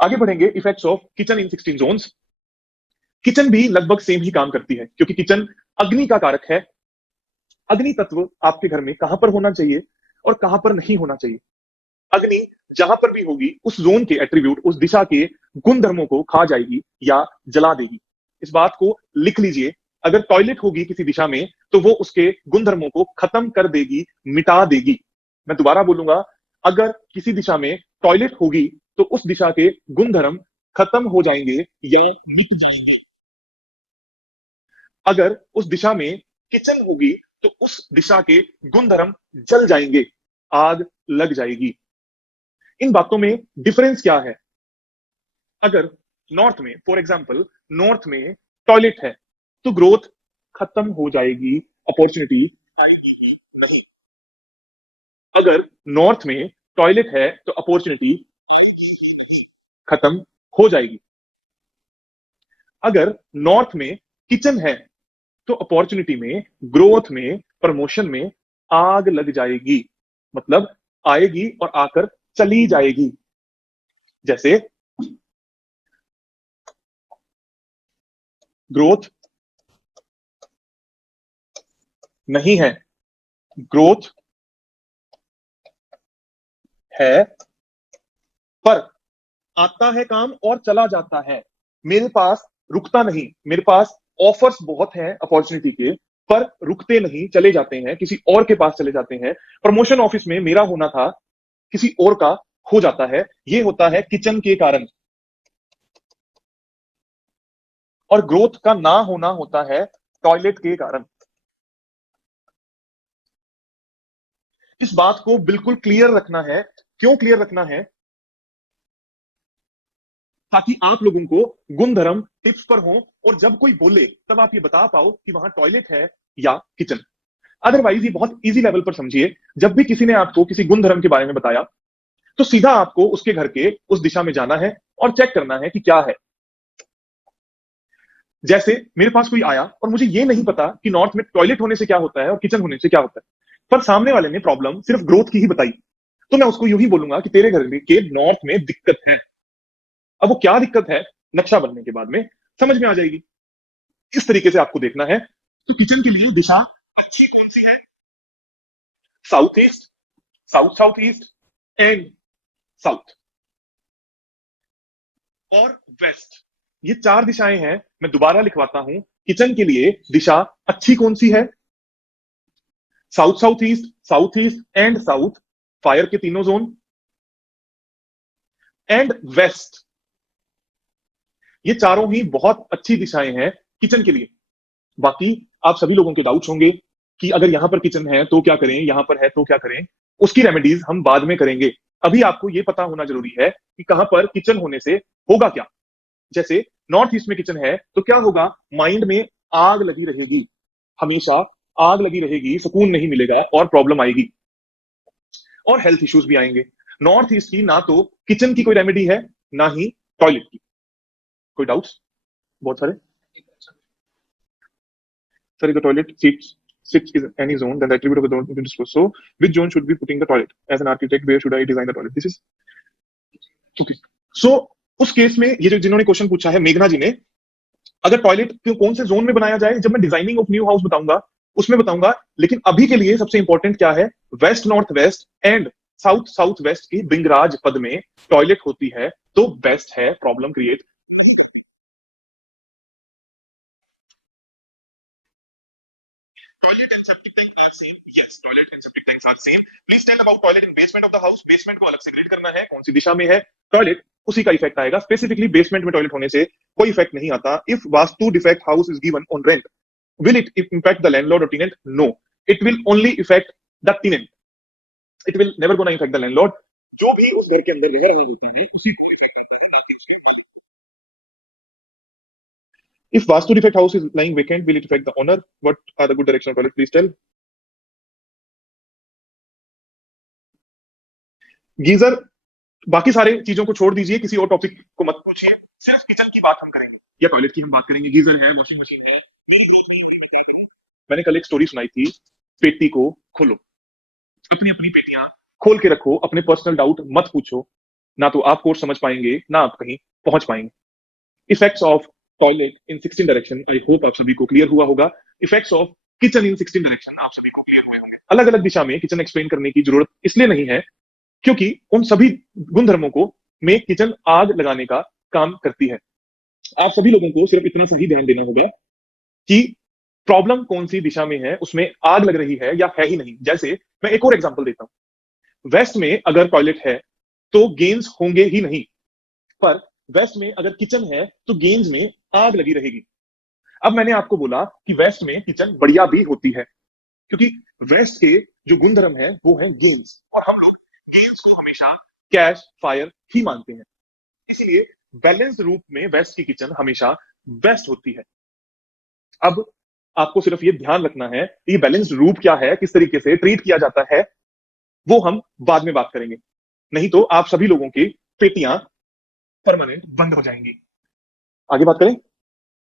आगे बढ़ेंगे, effects of kitchen in 16 zones. Kitchen भी लगभग सेम ही काम करती है, क्योंकि किचन अग्नि का कारक है। अग्नि तत्व आपके घर में कहां पर होना चाहिए और कहां पर नहीं होना चाहिए। अग्नि जहां पर भी होगी उस जोन के एट्रीब्यूट, उस दिशा के गुण धर्मों को खा जाएगी या जला देगी। इस बात को लिख लीजिए, अगर टॉयलेट होगी किसी दिशा में तो वो उसके गुण धर्मों को खत्म कर देगी, मिटा देगी। मैं दोबारा बोलूंगा, अगर किसी दिशा में टॉयलेट होगी तो उस दिशा के गुण धर्म खत्म हो जाएंगे या मिट जाएंगे। अगर उस दिशा में किचन होगी तो उस दिशा के गुण धर्म जल जाएंगे, आग लग जाएगी। इन बातों में डिफरेंस क्या है? अगर नॉर्थ में, फॉर एग्जाम्पल, नॉर्थ में टॉयलेट है तो ग्रोथ खत्म हो जाएगी, अपॉर्चुनिटी आएगी ही नहीं। अगर नॉर्थ में टॉयलेट है तो अपॉर्चुनिटी खत्म हो जाएगी। अगर नॉर्थ में किचन है तो अपॉर्चुनिटी में, ग्रोथ में, प्रमोशन में आग लग जाएगी। मतलब आएगी और आकर चली जाएगी। जैसे ग्रोथ नहीं है, ग्रोथ है पर आता है काम और चला जाता है। मेरे पास रुकता नहीं, मेरे पास ऑफर्स बहुत हैं अपॉर्चुनिटी के, पर रुकते नहीं, चले जाते हैं, किसी और के पास चले जाते हैं। प्रमोशन ऑफिस में मेरा होना था, किसी और का हो जाता है। ये होता है किचन के कारण। और ग्रोथ का ना होना होता है टॉयलेट के कारण। इस बात को बिल्कुल क्लियर रखना है। क्यों क्लियर रखना है? ताकि आप लोगों को गुणधर्म टिप्स पर हो, और जब कोई बोले तब आप ये बता पाओ कि वहां टॉयलेट है या किचन। अदरवाइज ये बहुत इजी लेवल पर समझिए, जब भी किसी ने आपको किसी गुणधर्म के बारे में बताया तो सीधा आपको उसके घर के उस दिशा में जाना है और चेक करना है कि क्या है। जैसे मेरे पास कोई आया और मुझे ये नहीं पता कि नॉर्थ में टॉयलेट होने से क्या होता है और किचन होने से क्या होता है, पर सामने वाले ने प्रॉब्लम सिर्फ ग्रोथ की ही बताई, तो मैं उसको यूं ही बोलूंगा कि तेरे घर के नॉर्थ में दिक्कत है। अब वो क्या दिक्कत है, नक्शा बनने के बाद में समझ में आ जाएगी। इस तरीके से आपको देखना है। तो किचन के लिए दिशा अच्छी कौन सी है? South east, south south east and south और वेस्ट। ये चार दिशाएं हैं। मैं दोबारा लिखवाता हूं, किचन के लिए दिशा अच्छी कौन सी है? South south east and south, fire के तीनों जोन, एंड वेस्ट। ये चारों ही बहुत अच्छी दिशाएं हैं किचन के लिए। बाकी आप सभी लोगों के डाउट्स होंगे कि अगर यहां पर किचन है तो क्या करें, यहां पर है तो क्या करें। उसकी रेमेडीज हम बाद में करेंगे। अभी आपको यह पता होना जरूरी है कि कहां पर किचन होने से होगा क्या। जैसे नॉर्थ ईस्ट में किचन है तो क्या होगा, माइंड में आग लगी रहेगी, हमेशा आग लगी रहेगी, सुकून नहीं मिलेगा और प्रॉब्लम आएगी और हेल्थ इश्यूज भी आएंगे। नॉर्थ ईस्ट की ना तो किचन की कोई रेमेडी है, ना ही टॉयलेट की। कोई डाउट्स? बहुत सारे। Sir, if the toilet sits is any zone, then the attribute of the zone is disclosed. So, which zone should be putting the toilet? As an architect, where should I design the toilet? This is okay. So, उस case में ये जो जिन्होंने question पूछा है मेघना जी ने, अगर टॉयलेट कौन से जोन में बनाया जाए, जब मैं डिजाइनिंग ऑफ न्यू हाउस बताऊंगा उसमें बताऊंगा। लेकिन अभी के लिए सबसे इंपॉर्टेंट क्या है, west north west and south south west की बिंगराज पद में टॉयलेट होती है तो बेस्ट है, problem create. Toilet and septic tank are same. Yes, toilet and septic tanks are same. Please tell about toilet in basement of the house. Basement को अलग से ग्रेड करना है, कौन सी दिशा में है टॉयलेट, उसी का इफेक्ट आएगा। स्पेसिफिकली बेसमेंट में टॉयलेट होने से कोई इफेक्ट नहीं आता। If vastu defect house is given on rent, will it impact the landlord or tenant? No, it will only affect the tenant. It will never gonna affect the landlord. जो भी उस घर के अंदर रह रहा होता है उसी को इफेक्ट करता है। If vastu defect house is lying vacant, will it affect the owner? What are the good direction of toilet? Please tell. Geyser, बाकी सारे चीजों को छोड़ दीजिए, किसी और टॉपिक को मत पूछिए, सिर्फ किचन की बात हम करेंगे या टॉयलेट की हम बात करेंगे। गीजर है, वॉशिंग मशीन है। मैंने कल एक स्टोरी सुनाई थी, पेटी को खोलो। अपनी अपनी पेटियां खोल के रखो, अपने पर्सनल डाउट मत पूछो। ना तो आप कोर्स समझ पाएंगे, ना आप कहीं पहुंच पाएंगे। Effects of toilet in 16 direction, I hope आप सभी को क्लियर हुआ होगा। Effects of kitchen in 16 direction आप सभी को क्लियर हुए होंगे। अलग अलग दिशा में किचन एक्सप्लेन करने की जरूरत इसलिए नहीं है क्योंकि उन सभी गुणधर्मों को में किचन आग लगाने का काम करती है। आप सभी लोगों को सिर्फ इतना सा ही ध्यान देना होगा कि प्रॉब्लम कौन सी दिशा में है, उसमें आग लग रही है या है ही नहीं। जैसे मैं एक और एग्जांपल देता हूं, वेस्ट में अगर टॉयलेट है तो गेंस होंगे ही नहीं, पर वेस्ट में अगर किचन है तो गेंस में आग लगी रहेगी। अब मैंने आपको बोला कि वेस्ट में किचन बढ़िया भी होती है क्योंकि वेस्ट के जो गुणधर्म है वो है गेंस, और हम लोग गेंस को हमेशा कैश फायर ही मानते हैं। इसलिए बैलेंस रूप में वेस्ट की किचन हमेशा बेस्ट होती है। अब आपको सिर्फ ये ध्यान रखना है कि ये बैलेंस रूप क्या है, किस तरीके से ट्रीट किया जाता है, वो हम बाद में बात करेंगे। नहीं तो आप सभी लोगों की पेटियां परमानेंट बंद हो जाएंगी। आगे बात करें।